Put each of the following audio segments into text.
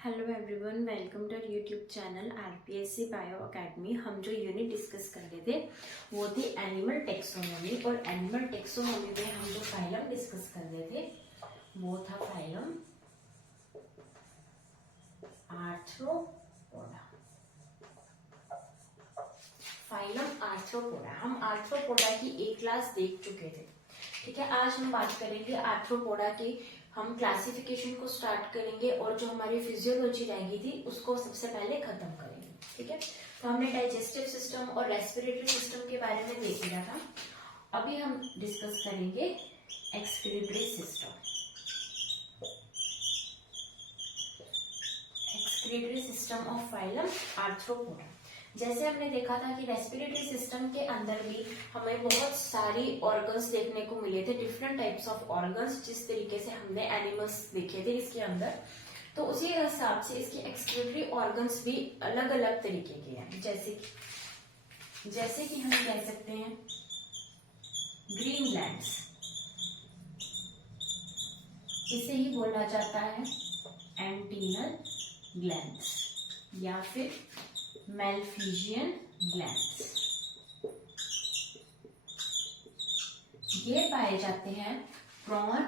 Hello everyone, welcome to YouTube channel RPSC bio academy. हम जो unit discuss कर रहे थे वो थी एनिमल टेक्सोनॉमी, और एनिमल टेक्सोनॉमी में हम जो फाइलम डिस्कस कर रहे थे वो था फाइलम आर्थ्रोपोडा। फाइलम आर्थ्रोपोडा, हम आर्थ्रोपोडा की एक क्लास देख चुके थे। ठीक है, आज हम बात करेंगे आर्थ्रोपोडा की। हम क्लासिफिकेशन को स्टार्ट करेंगे और जो हमारी फिजियोलॉजी रहेगी थी उसको सबसे पहले खत्म करेंगे। ठीक है, तो हमने डाइजेस्टिव सिस्टम और रेस्पिरेटरी सिस्टम के बारे में देख लिया था। अभी हम डिस्कस करेंगे excretory system. Excretory system of phylum arthropoda. जैसे हमने देखा था कि रेस्पिरेटरी सिस्टम के अंदर भी हमें बहुत सारी ऑर्गन्स देखने को मिले थे, डिफरेंट टाइप्स ऑफ ऑर्गन्स, जिस तरीके से हमने एनिमल्स देखे थे इसके अंदर। तो उसी हिसाब से इसके एक्सक्रीटरी ऑर्गन्स भी अलग अलग तरीके के हैं। जैसे कि हम कह सकते हैं ग्रीन ग्लैंड्स, इसे ही बोला जाता है एंटीनल ग्लैंड्स या फिर मेलफिजियन ग्लैंड्स। ये पाए जाते हैं प्रॉन,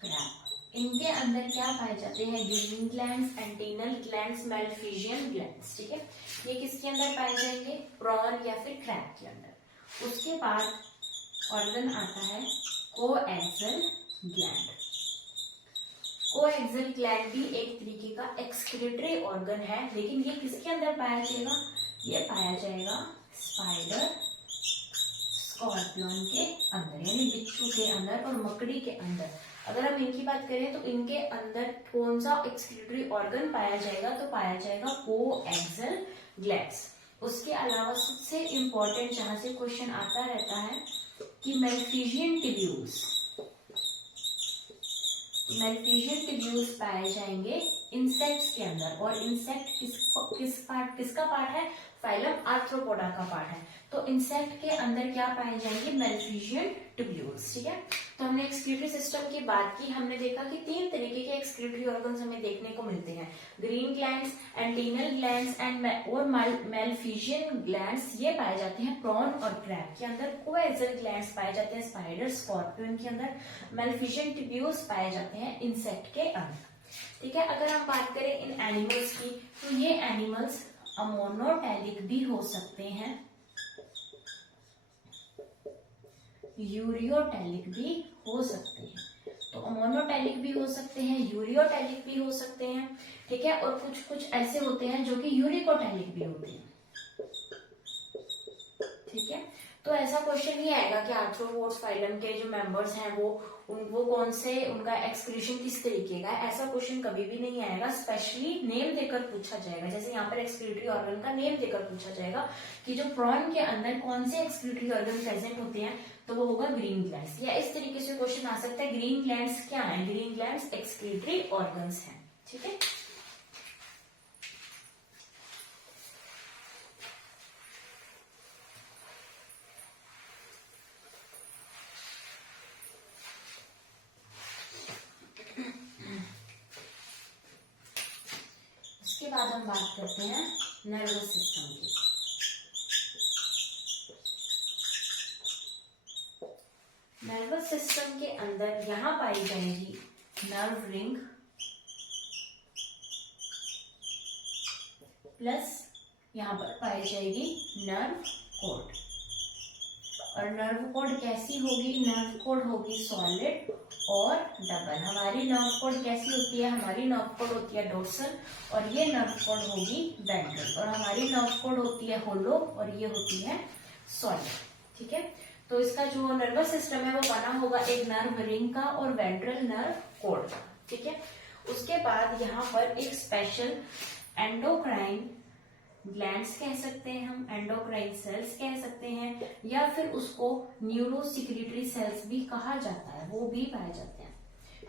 क्रैब। इनके अंदर क्या पाए जाते हैं? Green glands, antennal glands, Malpighian glands. ठीक है, ये किसके अंदर पाए जाएंगे? प्रॉन या फिर क्रैब के अंदर। उसके बाद ऑर्गन आता है कोएक्सल ग्लैंड। कोएक्सल ग्लैंड भी एक तरीके का एक्सक्रीटरी ऑर्गन है, लेकिन ये किसके अंदर पाया जाएगा? ये पाया जाएगा स्पाइडर, स्कॉर्पियन के अंदर, यानी बिच्छू के अंदर और मकड़ी के अंदर। अगर हम इनकी बात करें तो इनके अंदर कौन सा एक्सक्रीटरी ऑर्गन पाया जाएगा? तो पाया जाएगा कोएक्सल ग्लैंड्स। उसके अलावा सबसे इंपॉर्टेंट जहां से क्वेश्चन आता रहता है कि मेलफिजियन ट्यूब्यूल्स। मेलफिजियन ट्यूब्यूल्स पाए जाएंगे इंसेक्ट्स के अंदर, और इंसेक्ट किसका पार्ट है? फाइलम आर्थ्रोपोडा का पार्ट है। तो इंसेक्ट के अंदर क्या पाए जाएंगे? मेलफिजियन ट्यूब्यूल्स। ठीक है, तो हमने एक्सक्रीटरी सिस्टम की बात की। हमने देखा कि तीन तरीके के एक्सक्रीटरी ऑर्गन्स हमें देखने को मिलते हैं, ग्रीन ग्लैंड्स, एंटीनल ग्लैंड्स और मेलफिजियन ग्लैंड्स। ये पाए जाते हैं प्रॉन और क्रैब के अंदर। कोएक्सल ग्लैंड्स पाए जाते हैं स्पाइडर, स्कॉर्पियन के अंदर। मेलफिजियन ट्यूब्यूल्स पाए जाते हैं इंसेक्ट के अंदर। ठीक है, अगर हम बात करें इन एनिमल्स की, तो ये एनिमल्स अमोनोटैलिक भी हो सकते हैं, यूरियोटैलिक भी हो सकते हैं। तो अमोनोटैलिक भी हो सकते हैं, यूरियोटैलिक भी हो सकते हैं। ठीक है, और कुछ कुछ ऐसे होते हैं जो कि यूरिकोटैलिक भी होते हैं। ठीक है, तो ऐसा क्वेश्चन नहीं आएगा कि आर्थ्रोपोड्स फाइलम के जो मेंबर्स हैं वो कौन से, उनका एक्सक्रीशन किस तरीके का है, ऐसा क्वेश्चन कभी भी नहीं आएगा। स्पेशली नेम देकर पूछा जाएगा। जैसे यहाँ पर एक्सक्रीटरी ऑर्गन का नेम देकर पूछा जाएगा कि जो प्रॉन के अंदर कौन से एक्सक्रीटरी ऑर्गन प्रेजेंट होते हैं, तो वो होगा ग्रीन ग्लैंड्स। या इस तरीके से क्वेश्चन आ सकता है, ग्रीन ग्लैंड्स क्या है? ग्रीन ग्लैंड्स एक्सक्रीटरी ऑर्गन्स हैं। ठीक है, उसके बाद हम बात करते हैं नर्वस सिस्टम की। नर्वस सिस्टम के अंदर यहां पाई जाएगी नर्व रिंग प्लस यहां पर पाई जाएगी नर्व कोड। और नर्व कोड कैसी होगी? नर्व कोड होगी सॉलिड और डबल। हमारी नर्व कोड कैसी होती है? हमारी नर्व कोड होती है डोर्सल, और ये नर्व कोड होगी वेंट्रल। और हमारी नर्व कोड होती है होलो, और ये होती है सॉलिड। ठीक है, तो इसका जो नर्वस सिस्टम है वो बना होगा एक नर्व रिंग का और वेंट्रल नर्व कोड का। ठीक है, उसके बाद यहाँ पर एक स्पेशल एंडोक्राइन ग्लैंड्स कह सकते हैं, हम एंडोक्राइन सेल्स कह सकते हैं, या फिर उसको न्यूरोसिक्रीटरी सेल्स भी कहा जाता है, वो भी पाए जाते हैं।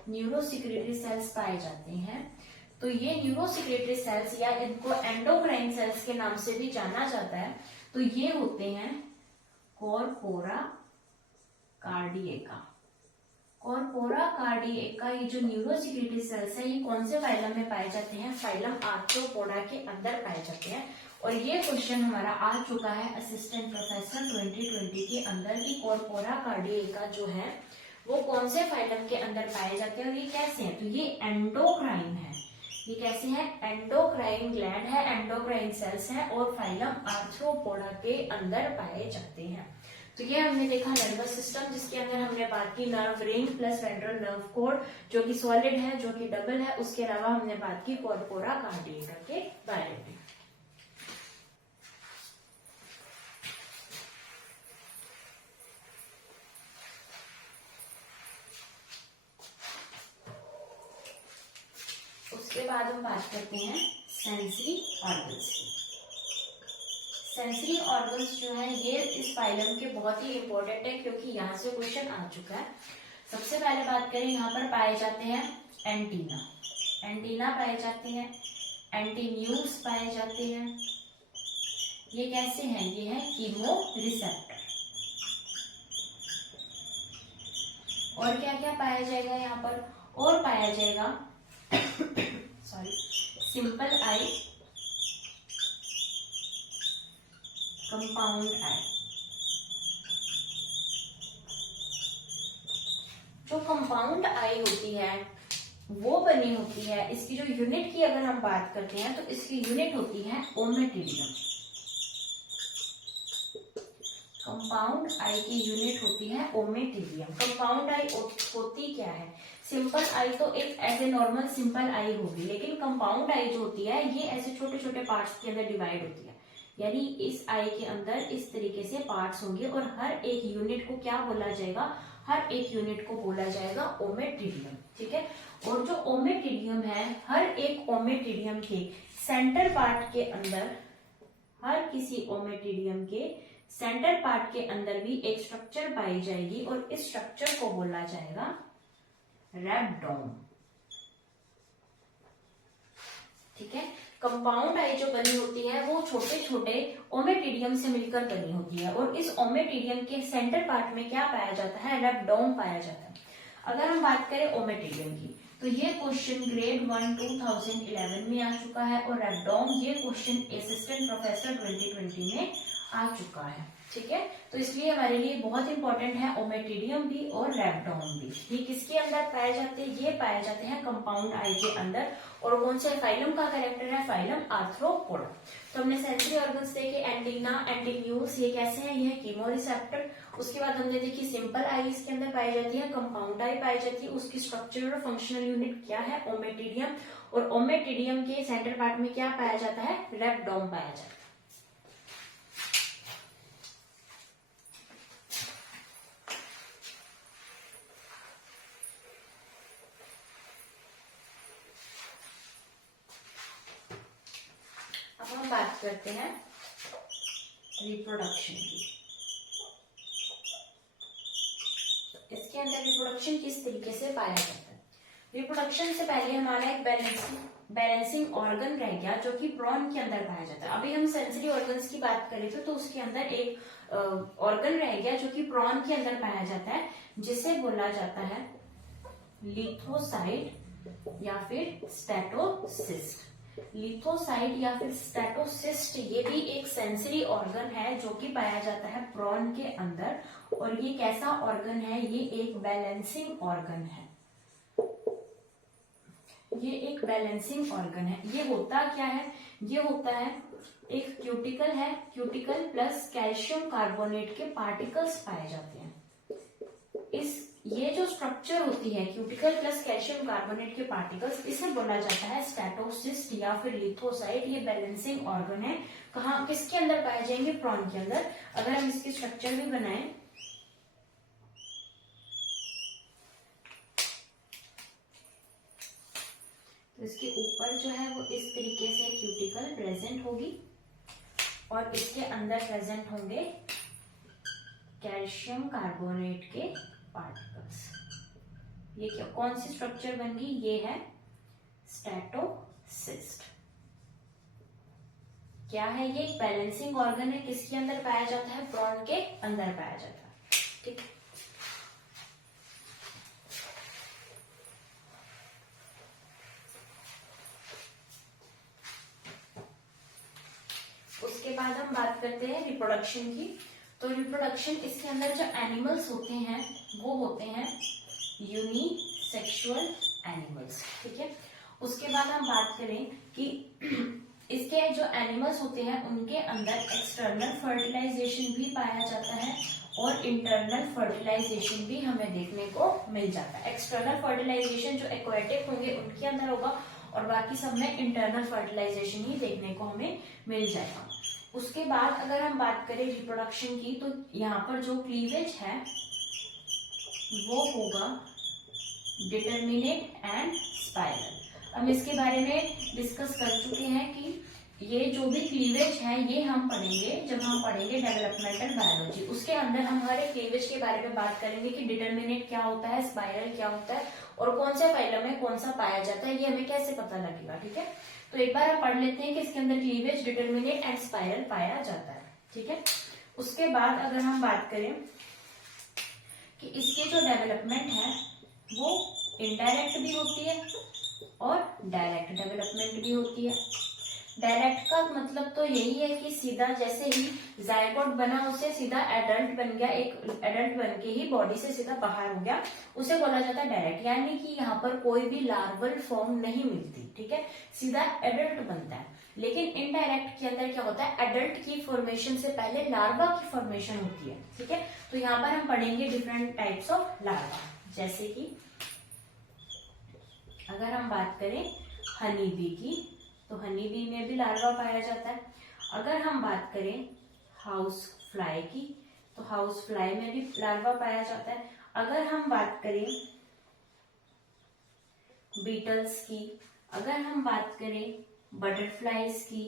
न्यूरोसिक्रीटरी सेल्स पाए जाते हैं। तो ये न्यूरोसिक्रीटरी सेल्स या इनको एंडोक्राइन सेल्स के नाम से भी जाना जाता है। तो ये होते हैं कॉर्पोरा कार्डिएका। कॉर्पोरा कार्डिएका ये जो न्यूरोसिक्रेटरी सेल्स है ये कौन से फाइलम में पाए जाते हैं? फाइलम आर्थ्रोपोडा के अंदर पाए जाते हैं। और ये क्वेश्चन हमारा आ चुका है असिस्टेंट प्रोफेसर 2020 के अंदर भी कॉर्पोरा कार्डिएका जो है वो कौन से फाइलम के अंदर पाए जाते हैं और ये कैसे हैं? तो ये एंडोक्राइन है। ये कैसे है? एंडोक्राइन ग्लैंड है, एंडोक्राइन सेल्स है और फाइलम आर्थ्रोपोडा के अंदर पाए जाते हैं। तो ये हमने देखा नर्वस सिस्टम, जिसके अंदर हमने बात की nerve ring plus ventral nerve code जो कि सॉलिड है, जो कि डबल है। उसके अलावा हमने बात की कॉर्पोरा कार्डिएका के बारे में। उसके बाद हम बात करते हैं सेंसरी ऑर्गन्स की। सेंसरी ऑर्गन्स जो है ये इस फाइलम के बहुत ही इंपॉर्टेंट है क्योंकि यहाँ से क्वेश्चन आ चुका है। सबसे पहले बात करें, यहाँ पर पाए जाते हैं एंटीना, एंटीना पाए जाते हैं, एंटीन्यूज पाए जाते हैं। ये कैसे हैं? ये है कीमो रिसेप्टर। और क्या क्या पाया जाएगा यहाँ पर? और पाया जाएगा सॉरी सिंपल आई, कंपाउंड आई। जो कंपाउंड आई होती है वो बनी होती है, इसकी जो यूनिट की अगर हम बात करते हैं तो इसकी यूनिट होती है ओमेटिडियम। कंपाउंड आई की यूनिट होती है ओमेटिडियम। कंपाउंड आई होती क्या है? सिंपल आई तो एक ऐसे नॉर्मल सिंपल आई होगी, लेकिन कंपाउंड आई जो होती है ये ऐसे छोटे छोटे पार्ट्स के अंदर डिवाइड होती है। यानी इस आई के अंदर इस तरीके से पार्ट्स होंगे और हर एक यूनिट को क्या बोला जाएगा? हर एक यूनिट को बोला जाएगा ओमेटिडियम। ठीक है। और जो ओमेटिडियम है, हर एक ओमेटिडियम के सेंटर पार्ट के अंदर, हर किसी ओमेटिडियम के सेंटर पार्ट के अंदर भी एक स्ट्रक्चर पाई जाएगी और इस स्ट्रक्चर को बोला जाएगा रैबडोम। ठीक है। कंपाउंड आई जो बनी होती है वो छोटे छोटे ओमेटिडियम से मिलकर बनी होती है और इस ओमेटिडियम के सेंटर पार्ट में क्या पाया जाता है? रैबडोम पाया जाता है। अगर हम बात करें ओमेटिडियम की तो ये क्वेश्चन ग्रेड 1 2011 में आ चुका है और रैबडोम ये क्वेश्चन असिस्टेंट प्रोफेसर 2020 में आ चुका है। ठीक है। तो इसलिए हमारे लिए बहुत इंपॉर्टेंट है ओमेटिडियम भी और रैबडोम भी। ये किसके अंदर पाए जाते हैं? ये पाए जाते हैं कंपाउंड आई के अंदर। और कौन से फाइलम का कैरेक्टर है? Phylum arthropoda. तो हमने सेंसरी ऑर्गन्स देखे, एंटीना, एंटीन्यूज, ये कैसे हैं? ये है कीमोरिसेप्टर। उसके बाद हमने देखी सिंपल आई इसके अंदर पाई जाती है, कंपाउंड आई पाई जाती है। उसकी स्ट्रक्चरल और फंक्शनल यूनिट क्या है? ओमेटिडियम। और ओमेटिडियम के सेंटर पार्ट में क्या पाया जाता है? रैबडोम पाया जाता है। अब हम बात करते हैं रिप्रोडक्शन की। इसके अंदर रिप्रोडक्शन किस तरीके से पाया जाता है? रिप्रोडक्शन से पहले हमारा एक बैलेंसिंग ऑर्गन रह गया जो कि प्रॉन के अंदर पाया जाता है। अभी हम सेंसरी ऑर्गन्स की बात करें तो उसके अंदर एक ऑर्गन रह गया जो कि प्रॉन के अंदर पाया जाता है, जिसे बोला जाता है लिथोसाइट या फिर स्टेटोसिस्ट। लिथोसाइट या फिर स्टेटोसिस्ट ये भी एक सेंसरी ऑर्गन है जो कि पाया जाता है प्रॉन के अंदर। और ये कैसा ऑर्गन है? ये एक बैलेंसिंग ऑर्गन है। ये एक बैलेंसिंग ऑर्गन है। ये होता क्या है? ये होता है एक क्यूटिकल है, क्यूटिकल प्लस कैल्शियम कार्बोनेट के पार्टिकल्स पाए जाते हैं। ये जो स्ट्रक्चर होती है क्यूटिकल प्लस कैल्शियम कार्बोनेट के पार्टिकल्स, इसे बोला जाता है स्टेटोसिस्ट या फिर लिथोसाइट। ये बैलेंसिंग ऑर्गन है। कहाँ, किसके अंदर पाए जाएंगे? प्रॉन के अंदर। अगर हम इसकी स्ट्रक्चर भी बनाएं तो इसके ऊपर जो है वो इस तरीके से क्यूटिकल प्रेजेंट होगी और इसके अंदर प्रेजेंट होंगे कैल्शियम कार्बोनेट के पार्टिकल्स। ये क्या, कौन सी स्ट्रक्चर बन गई? ये है स्टेटोसिस्ट। क्या है? ये एक बैलेंसिंग ऑर्गन है। किसके अंदर पाया जाता है? प्रॉन के अंदर पाया जाता है। ठीक है। बाद हम बात करते हैं रिप्रोडक्शन की। तो रिप्रोडक्शन, इसके अंदर जो एनिमल्स होते हैं वो होते हैं यूनिसेक्सुअल एनिमल्स, ठीक है। उसके बाद हम बात करें कि इसके जो एनिमल्स होते हैं उनके अंदर एक्सटर्नल फर्टिलाइजेशन भी पाया जाता है और इंटरनल फर्टिलाइजेशन भी हमें देखने को मिल जाता है। एक्सटर्नल फर्टिलाइजेशन जो एक्वाटिक होंगे उनके अंदर होगा और बाकी सब में इंटरनल फर्टिलाइजेशन ही देखने को हमें मिल जाएगा। उसके बाद अगर हम बात करें रिप्रोडक्शन की, तो यहाँ पर जो क्लीवेज है वो होगा डिटर्मिनेट एंड स्पाइरल। हम इसके बारे में डिस्कस कर चुके हैं कि ये जो भी क्लीवेज है ये हम पढ़ेंगे जब हम पढ़ेंगे डेवलपमेंटल बायोलॉजी। उसके अंदर हम हमारे क्लीवेज के बारे में बात करेंगे कि डिटर्मिनेट क्या होता है, स्पाइरल क्या होता है और कौन से फाइलम में कौन सा पाया जाता है, ये हमें कैसे पता लगेगा, ठीक है। तो एक बार हम पढ़ लेते हैं कि इसके अंदर क्लीवेज, डिटर्मिनेट एंड स्पाइरल पाया जाता है, ठीक है। उसके बाद अगर हम बात करें कि इसके जो डेवलपमेंट है वो इनडायरेक्ट भी होती है और डायरेक्ट डेवलपमेंट भी होती है। डायरेक्ट का मतलब तो यही है कि सीधा जैसे ही जायगोट बना उसे सीधा एडल्ट बन गया, एक एडल्ट बन के ही बॉडी से सीधा बाहर हो गया, उसे बोला जाता है डायरेक्ट। यानी कि यहाँ पर कोई भी लार्वल फॉर्म नहीं मिलती, ठीक है, सीधा एडल्ट बनता है। लेकिन इनडायरेक्ट के अंदर क्या होता है, एडल्ट की फॉर्मेशन से पहले लार्वा की फॉर्मेशन होती है, ठीक है। तो यहाँ पर हम पढ़ेंगे डिफरेंट टाइप्स ऑफ लार्वा। जैसे कि अगर हम बात करें हनी बी की, तो हनी बी में भी लार्वा पाया जाता है। अगर हम बात करें हाउस फ्लाई की, तो हाउस फ्लाई में भी लार्वा पाया जाता है। अगर हम बात करें बीटल्स की, अगर हम बात करें बटरफ्लाईज की,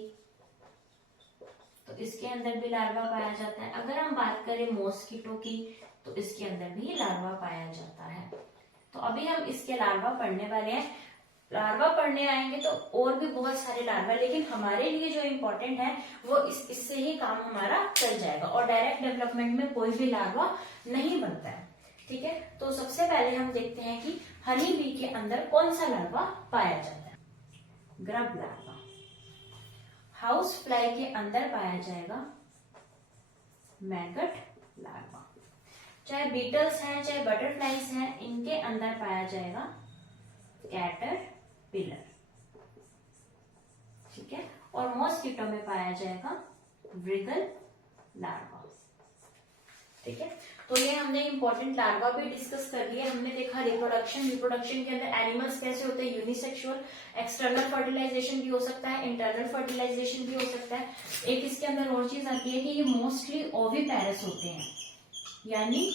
तो इसके अंदर भी लार्वा पाया जाता है। अगर हम बात करें मॉस्किटो की, तो इसके अंदर भी लार्वा पाया जाता है। तो अभी हम इसके लार्वा पढ़ने वाले हैं। लार्वा पढ़ने आएंगे तो और भी बहुत सारे लार्वा, लेकिन हमारे लिए जो इम्पोर्टेंट है वो इससे ही काम हमारा चल जाएगा और डायरेक्ट डेवलपमेंट में कोई भी लार्वा नहीं बनता है, ठीक है। तो सबसे पहले हम देखते हैं कि हनी बी के अंदर कौन सा लार्वा पाया जाता है। Grub larva. हाउस फ्लाई के अंदर पाया जाएगा मैगट लार्वा। चाहे बीटल्स हैं चाहे बटरफ्लाईज हैं, इनके अंदर पाया जाएगा कैटरपिलर, ठीक है। और मॉस्किटो में पाया जाएगा व्रिगल लार्वा, ठीक है। तो ये हमने इंपॉर्टेंट लार्वा भी डिस्कस कर लिया। हमने देखा रिप्रोडक्शन, रिप्रोडक्शन के अंदर एनिमल्स कैसे होते हैं, यूनिसेक्सुअल, एक्सटर्नल फर्टिलाइजेशन भी हो सकता है, इंटरनल फर्टिलाइजेशन भी हो सकता है। एक इसके अंदर और चीज आती है कि ये मोस्टली ओविपेरस होते हैं, यानी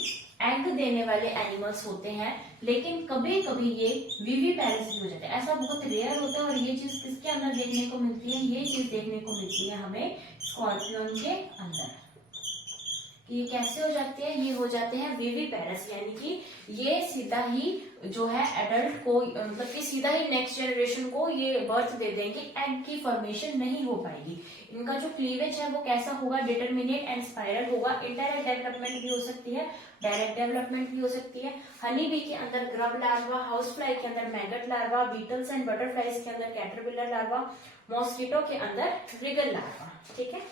एग देने वाले एनिमल्स होते हैं, लेकिन कभी कभी ये विविपेरस भी हो जाते हैं। ऐसा बहुत रेयर होता है और ये चीज किसके अंदर देखने को मिलती है, ये चीज देखने को मिलती है हमें स्कॉर्पियन के अंदर। ये कैसे हो जाते हैं, ये हो जाते हैं विविपेरस, यानी कि ये सीधा ही जो है एडल्ट को, मतलब कि सीधा ही नेक्स्ट जनरेशन को ये बर्थ दे देंगे, एग की फॉर्मेशन नहीं हो पाएगी। इनका जो क्लीवेज है वो कैसा होगा, डिटर्मिनेट एंड स्पाइरल होगा। इनडायरेक्ट डेवलपमेंट भी हो सकती है, डायरेक्ट डेवलपमेंट भी हो सकती है। हनी बी के अंदर ग्रब लार्वा, हाउस फ्लाई के अंदर maggot larva, beetles and butterflies के अंदर कैटरपिलर लार्वा, मॉस्किटो के अंदर व्रिगल लार्वा, ठीक है।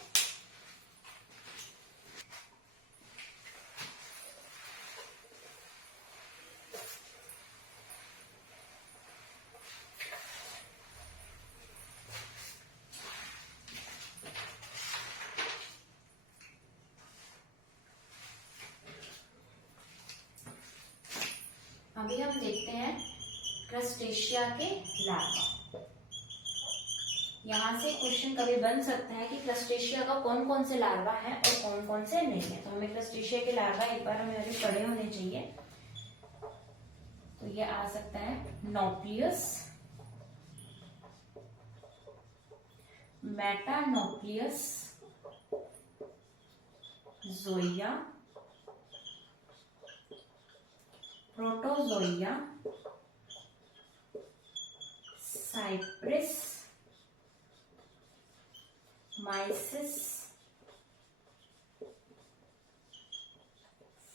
अभी हम देखते हैं क्रस्टेशिया के लार्वा। यहाँ से क्वेश्चन कभी बन सकता है कि क्रस्टेशिया का कौन कौन से लार्वा है और कौन कौन से नहीं है। तो हमें क्रस्टेशिया के लार्वा एक बार हमें अभी पढ़े होने चाहिए। तो ये आ सकता है नॉप्लियस, मेटानॉप्लियस, जोइया, प्रोटोजोइया, साइप्रिस, माइसिस,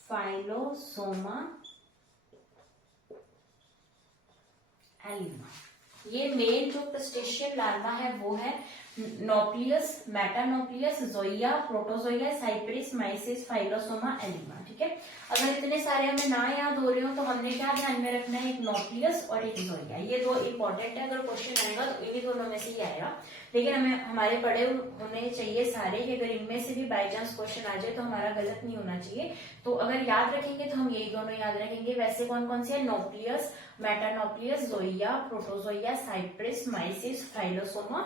फाइलोसोमा, एलिमा, ये मेन जो क्रस्टेशियन लार्वा है वो है नोप्लियस, मेटानोप्लियस, जोइया, प्रोटोजोइया, साइप्रिस, माइसिस, फाइलोसोमा, एलिमा। ठीक है, अगर इतने सारे हमें ना याद हो रहे हो तो हमने क्या ध्यान में रखना है, एक नोप्लियस और एक जोइया, ये दो इंपॉर्टेंट है। अगर क्वेश्चन आएगा तो इन्हीं दोनों में से ही आएगा, लेकिन हमें हमारे पढ़े होने चाहिए सारे, कि अगर इनमें से भी बाई चांस क्वेश्चन आ जाए तो हमारा गलत नहीं होना चाहिए। तो अगर याद रखेंगे तो हम यही दोनों याद रखेंगे। वैसे कौन कौन से है, नोप्लियस, मेटानोप्लियस, जोइया, प्रोटोजोइया, साइप्रिस, माइसिस, फाइलोसोमा,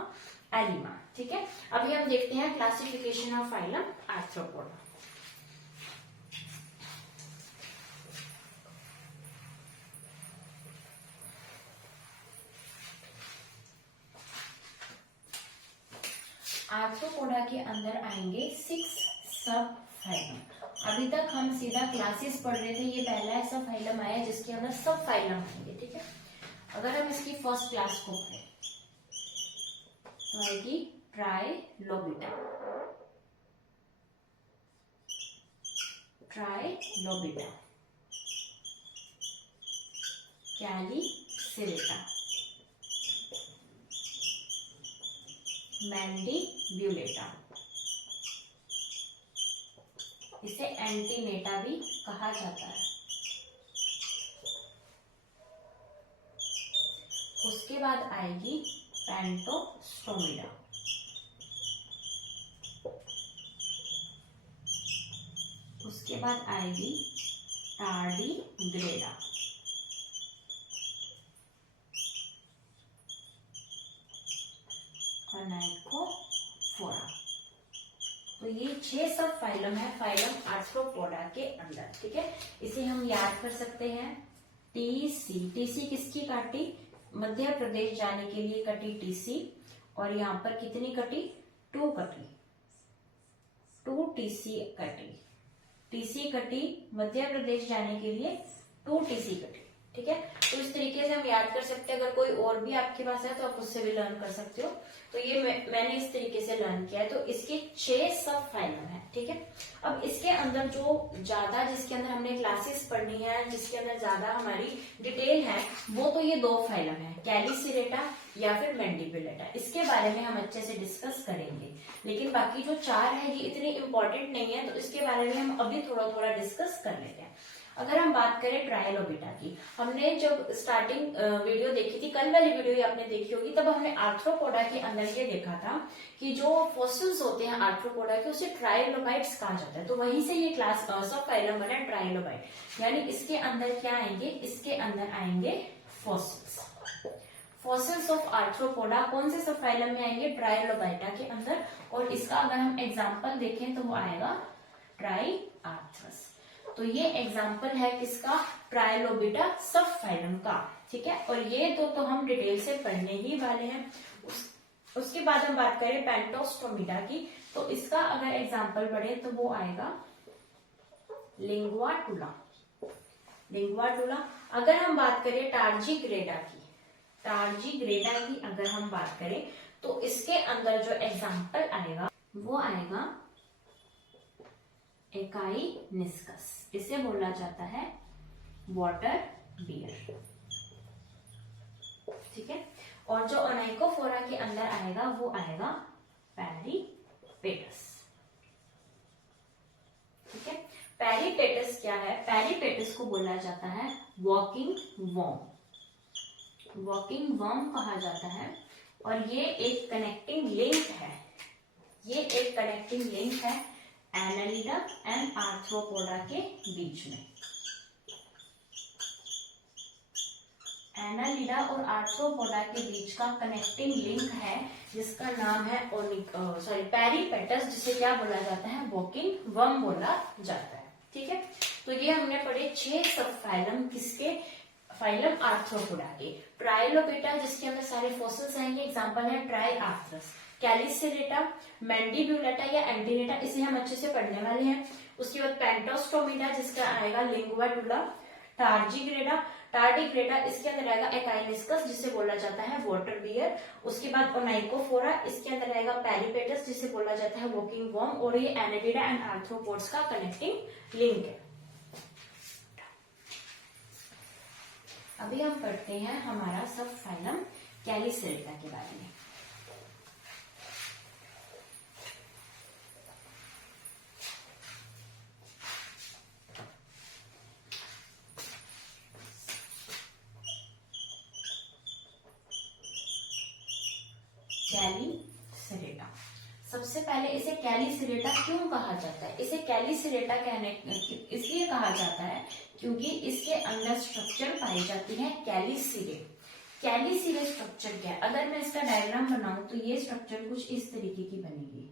एलिमा। ठीक है, अभी हम देखते हैं classification of phylum arthropoda. Arthropoda के अंदर आएंगे 6 सब फाइलम। अभी तक हम सीधा क्लासेस पढ़ रहे थे, ये पहला ऐसा फाइलम आया जिसके अंदर सब फाइलम आएंगे। ठीक है, अगर हम इसकी फर्स्ट क्लास को पढ़े तो आएगी ट्राइलोबिटा, ट्राइलोबिटा, कैलिसेरेटा, मैंडिब्यूलेटा, इसे एंटीनेटा भी कहा जाता है। उसके बाद आएगी पेंटोस्टोमिडा, उसके बाद आएगी टार्डीग्रेडा, ओनाइकोफोरा। तो ये 6 सब फाइलम है फाइलम आर्थ्रोपोडा के अंदर। ठीक है, इसे हम याद कर सकते हैं। टीसी, टीसी किसकी काटी, मध्य प्रदेश जाने के लिए कटी टीसी, और यहाँ पर कितनी कटी, 2 कटी, 2 टीसी कटी, टीसी कटी मध्य प्रदेश जाने के लिए 2 टीसी कटी। ठीक है, तो इस तरीके से हम याद कर सकते हैं। अगर कोई और भी आपके पास है तो आप उससे भी लर्न कर सकते हो। तो ये मैंने इस तरीके से लर्न किया है। तो इसके 6 सब फाइलम है। ठीक है, अब इसके अंदर जो ज्यादा, जिसके अंदर हमने क्लासेस पढ़नी है, जिसके अंदर ज्यादा हमारी डिटेल है, वो तो ये 2 फाइलम है, कैलिसेरेटा या फिर मैंडिब्यूलेटा। इसके बारे में हम अच्छे से डिस्कस करेंगे, लेकिन बाकी जो 4 है ये इतने इंपॉर्टेंट नहीं है, तो इसके बारे में हम अभी थोड़ा थोड़ा डिस्कस कर लेते हैं। अगर हम बात करें ट्राइलोबिटा की, हमने जब स्टार्टिंग वीडियो देखी थी, कल वाली वीडियो आपने देखी होगी, तब हमने आर्थ्रोपोडा के अंदर ये देखा था कि जो फॉसिल्स होते हैं आर्थ्रोपोडा के, उसे ट्राइलोबाइट्स कहा जाता है। तो वहीं से ये क्लास सब फाइलम बना ट्राइलोबाइट, यानी इसके अंदर क्या आएंगे, इसके अंदर आएंगे फॉसिल्स। फॉसिल्स ऑफ आर्थ्रोपोडा कौन से सब फाइलम में आएंगे, ट्राइलोबाइटा के अंदर। और इसका अगर हम एग्जाम्पल देखें तो वो आएगा ट्राइआर्थ्रस। तो ये एग्जाम्पल है किसका, ट्राइलोबिटा सब फाइलम का। ठीक है, और ये तो हम डिटेल से पढ़ने ही वाले हैं। उसके बाद हम बात करें पेंटोस्टोमिडा की, तो इसका अगर एग्जाम्पल पढ़े तो वो आएगा लिंगुआटुला, लिंगुआटुला। अगर हम बात करें टार्जीग्रेडा की, टार्जीग्रेडा की अगर हम बात करें तो इसके अंदर जो एग्जाम्पल आएगा वो आएगा एकाइनिस्कस, इसे बोला जाता है वाटर बियर। ठीक है, और जो ओनाइकोफोरा के अंदर आएगा वो आएगा पेरीपेटस। ठीक है, पेरीपेटस क्या है, पेरीपेटस को बोला जाता है वॉकिंग वर्म, वॉकिंग वर्म कहा जाता है। और ये एक कनेक्टिंग लिंक है, ये एक कनेक्टिंग लिंक है एनालिडा एंड आर्थ्रोपोडा के बीच में। एनालिडा और आर्थ्रोपोडा के बीच का कनेक्टिंग लिंक है जिसका नाम है पेरीपेटस, जिसे क्या बोला जाता है, वॉकिंग वर्म बोला जाता है। ठीक है, तो ये हमने पढ़े 6 सब फाइलम किसके, फाइलम आर्थ्रोपोडा के। ट्राइलोबिटा जिसके अंदर सारे फॉसिल्स आएंगे, एग्जांपल है ट्राइआर्थ्रस। कैलिसेरेटा, मैंडिब्यूलेटा या एंटीनेटा, इसे हम अच्छे से पढ़ने वाले हैं। उसके बाद पेंटोस्टोमिडा जिसका आएगा लिंगुआटुला, टार्जीग्रेडा, टार्डीग्रेडा इसके अंदर आएगा एकाइनिस्कस जिसे बोला जाता है वाटर बियर। उसके बाद ओनाइकोफोरा, इसके अंदर आएगा पेरीपेटस जिसे बोला जाता है वॉकिंग वर्म। और ये एनालिडा एंड आर्थ्रोपोड्स का कनेक्टिंग लिंक है। अभी हम पढ़ते हैं हमारा सब फाइलम कैलिसेरेटा के बारे में। कैलिसेरेटा, सबसे पहले इसे कैलिसेरेटा क्यों कहा जाता है? इसे कैलिसेरेटा कहने इसलिए कहा जाता है क्योंकि इसके अंदर स्ट्रक्चर पाई जाती है कैलिसिरे। कैलिसिरे स्ट्रक्चर क्या है? अगर मैं इसका डायग्राम बनाऊं तो ये स्ट्रक्चर कुछ इस तरीके की बनेगी,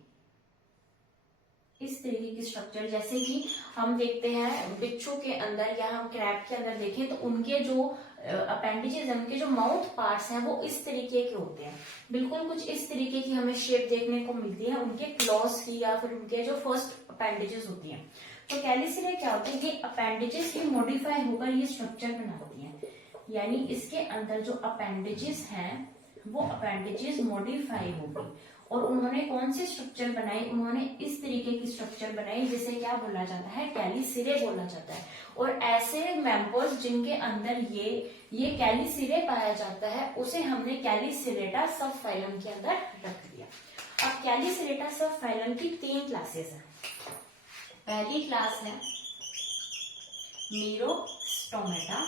इस तरीके की स्ट्रक्चर। जैसे कि हम देखते हैं बिच्छू के अंदर या हम क्रैब के अंदर देखें तो उनके जो अपेंडिजेस है, उनके जो माउथ पार्ट्स हैं वो इस तरीके के होते हैं, बिल्कुल कुछ इस तरीके की हमें शेप देखने को मिलती है उनके क्लॉज की या फिर उनके जो फर्स्ट अपेंडिजेस होती हैं। तो कैलिसिरे क्या होते हैं? ये अपेंडिजेस की मॉडिफाई होकर ये स्ट्रक्चर बनाती हैं, यानी इसके अंदर जो अपेंडिजेस हैं वो अपेंडिजेस मॉडिफाई होगी। और उन्होंने कौन सी स्ट्रक्चर बनाई? उन्होंने इस तरीके की स्ट्रक्चर बनाई जिसे क्या बोला जाता है? कैलिसिरे बोला जाता है। और ऐसे मेंबर्स जिनके अंदर ये कैलिसिरे पाया जाता है उसे हमने कैलिसेरेटा सब फाइलम के अंदर रख दिया। अब कैलिसेरेटा सब फाइलम की 3 क्लासेस हैं। पहली क्लास है मीरोस्टोमेटा,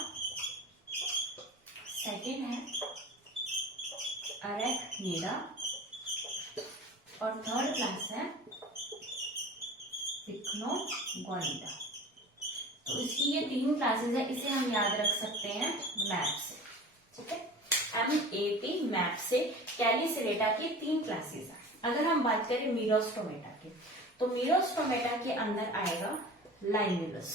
सेकेंड है अरेक्निडा और थर्ड क्लास है पिक्नोगोनिडा। तो इसकी ये 3 क्लासेस है, इसे हम याद रख सकते हैं मैप से, ठीक है। MAP मैप से कैलिसेरेटा की 3 क्लासेस है। अगर हम बात करें मीरोस्टोमेटा की, तो मीरोस्टोमेटा के अंदर आएगा लाइमुलस।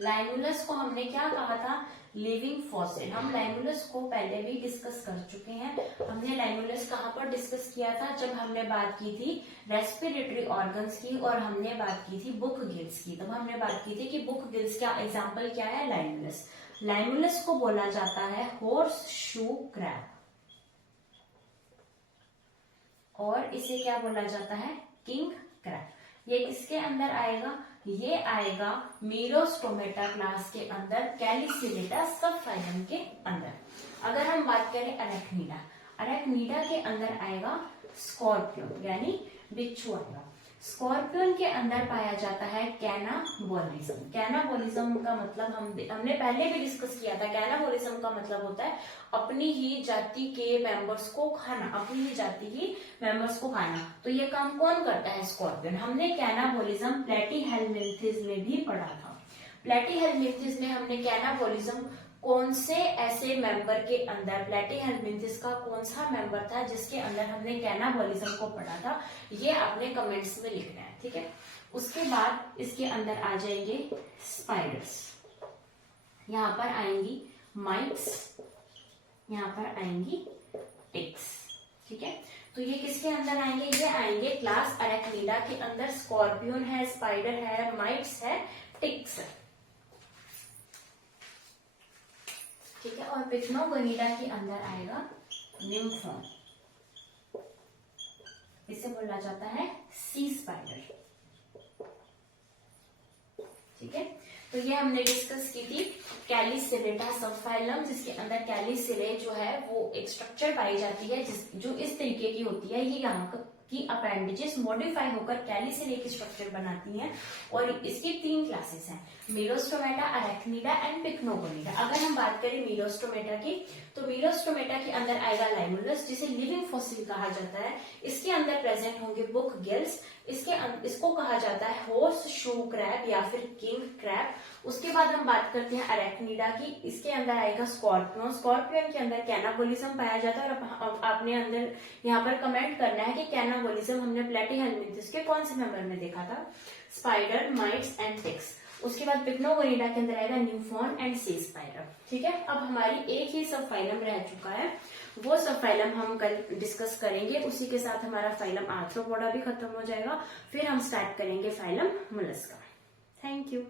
लाइमुलस को हमने क्या कहा था? Living fossil. हम लाइमुलस को पहले भी डिस्कस कर चुके हैं। हमने लाइमुलस कहाँ पर डिस्कस किया था? जब हमने बात की थी रेस्पिरेटरी ऑर्गन्स की और हमने बात की थी बुक गिल्स की। तब हमने बात की थी कि बुक गिल्स का एग्जाम्पल क्या है? लाइमुलस। लाइमुलस को बोला जाता है हॉर्स शू क्रैब और इसे क्या बोला जाता है? King crab. ये किसके अंदर आएगा? ये आएगा मीरोस्टोमेटा क्लास के अंदर, कैलिसेरेटा सब फाइलम के अंदर। अगर हम बात करें अरेक्निडा, अरेक्निडा के अंदर आएगा स्कॉर्पियन यानी बिच्छू आएगा। स्कॉर्पियन के अंदर पाया जाता है कैनाबोलिज्म। कैनाबोलिज्म का मतलब हमने पहले भी डिस्कस किया था। कैनाबोलिज्म का मतलब होता है अपनी ही जाति के मेंबर्स को खाना, अपनी ही जाति की मेंबर्स को खाना। तो ये काम कौन करता है? स्कॉर्पियन। हमने कैनाबोलिज्म प्लेटीहेल्मिन्थिस में भी पढ़ा था। प्लेटीहेल्मिन्थिस में हमने कैनाबोलिज्म कौन से ऐसे मेंबर के अंदर, प्लेटीहेल्मिन्थिस का कौन सा मेंबर था जिसके अंदर हमने कैनाबोलिज्म को पढ़ा था, ये आपने कमेंट्स में लिखना है, ठीक है। उसके बाद इसके अंदर आ जाएंगे स्पाइडर्स, यहाँ पर आएंगी माइट्स, यहाँ पर आएंगी टिक्स, ठीक है। तो ये किसके अंदर आएंगे? ये आएंगे क्लास अरेक्निडा के अंदर। स्कॉर्पियन है, स्पाइडर है, माइट्स है, टिक्स है, ठीक है। और पिक्नोगोनिडा के अंदर आएगा निम्फोन, इसे बोला जाता है सी स्पाइडर, ठीक है। तो ये हमने डिस्कस की थी कैलिसेरेटा सबफाइलम, जिसके अंदर कैलिसेरे जो है वो एक स्ट्रक्चर पाई जाती है जो इस तरीके की होती है। ये यहाँ की अपेंडिजेस मॉडिफाई होकर कैलिसेरे की स्ट्रक्चर बनाती हैं। और इसकी 3 क्लासेस हैं, मीरोस्टोमेटा, अरेक्निडा एंड पिक्नोगोनिडा। अगर हम बात करें मीरोस्टोमेटा की, तो मीरोस्टोमेटा के अंदर आएगा लाइमुलस, जिसे लिविंग फॉसिल कहा जाता है। इसके अंदर प्रेजेंट होंगे बुक गिल्स, इसको कहा जाता है हॉर्स शू क्रैब या फिर किंग क्रैब। उसके बाद हम बात करते हैं अरेक्निडा की, इसके अंदर आएगा स्कॉर्पियन। स्कॉर्पियन के अंदर कैनाबोलिज्म पाया जाता है। और आपने अंदर यहाँ पर कमेंट करना है कि कैनाबोलिज्म हमने प्लेटीहेल्मिन्थिस के कौन से मेंबर में देखा था? Spider, mites and ticks. उसके बाद पिक्नोगोनिडा के अंदर आएगा न्यूफॉन एंड सी स्पाइडर, ठीक है। अब हमारी एक ही सब फाइलम रह चुका है, वो सब फाइलम हम कल डिस्कस करेंगे। उसी के साथ हमारा फाइलम आर्थ्रोपोडा भी खत्म हो जाएगा। फिर हम स्टार्ट करेंगे फाइलम मोलस्का। Thank you.